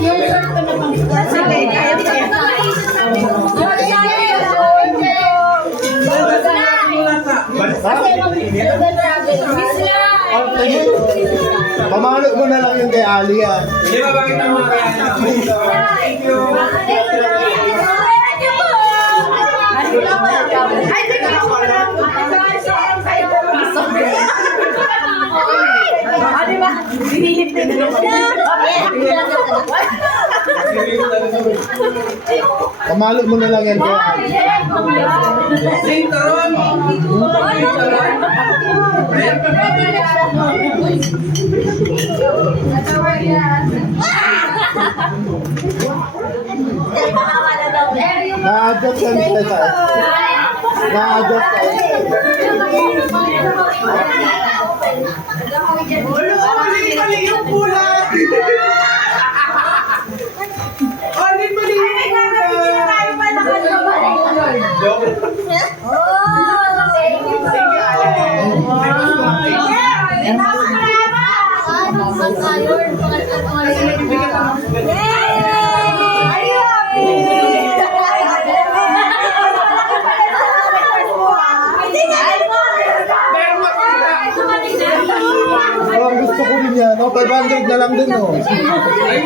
Yung short ko na pang sige, kaya pa yan. Pamalo mo na lang yung kay Ali ah. Hindi ba bakit ang mga kaya na? Thank you. Ay, teka ako pala. Ano ba? Binilip din na. Pamalo mo na lang yan kay Ali. Sing taron. Na-adjust yan siya sa na-adjust ka. Mali yung pula. Mali yung Parang gusto ko rin yan. No? 500 na lang din, no? Ay,